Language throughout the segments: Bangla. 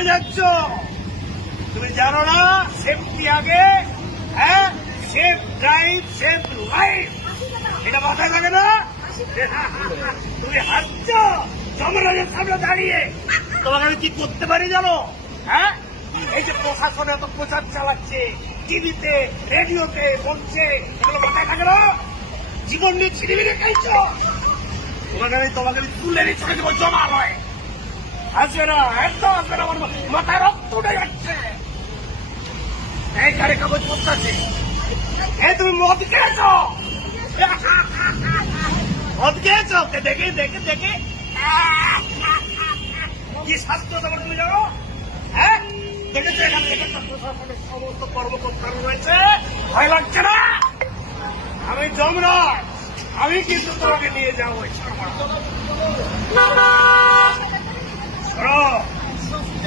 কোথায় যাচ্ছ? তুমি জানো না সেফটি আগে? হ্যাঁ, সেফ ড্রাইভ সেফ লাইফ, এটা মাথায় থাকে না? তুমি হাসছ যমরাজের সামনে দাঁড়িয়ে। তোমাকে আমি কি করতে পারি জানো? হ্যাঁ, এই যে প্রশাসন এত প্রচার চালাচ্ছে টিভিতে রেডিওতে বলছে, এগুলো মাথায় থাকে না? জীবন নিয়ে ছিড়িমিড়ি খাইছ। তোমাকে আমি তুলে নিয়ে চলে দেবো জমা নয়। আসবে না, একদম আসবে না। আমার মাথায় রক্ত উঠে যাচ্ছে। এই গাড়ি কাগজ পড়তেছে। এই তুমি মদ খেয়েছ? মদ খেয়েছ? দেখে দেখে দেখে কি স্বাস্থ্য তোমার তুমি জানো? হ্যাঁ, দেখেছো এখানে দেখেছো প্রশাসনের সমস্ত কর্মকর্তারা রয়েছে। ভয় লাগছে না? আমি যমরাজ, আমি কিন্তু তোমাকে নিয়ে যাবো।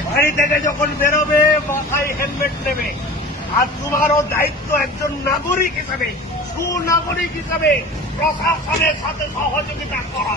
বাড়ি থেকে যখন বেরোবে মাথায় হেলমেট নেবে। আর তোমারও দায়িত্ব একজন নাগরিক হিসাবে, সুনাগরিক হিসাবে প্রশাসনের সাথে সহযোগিতা করা।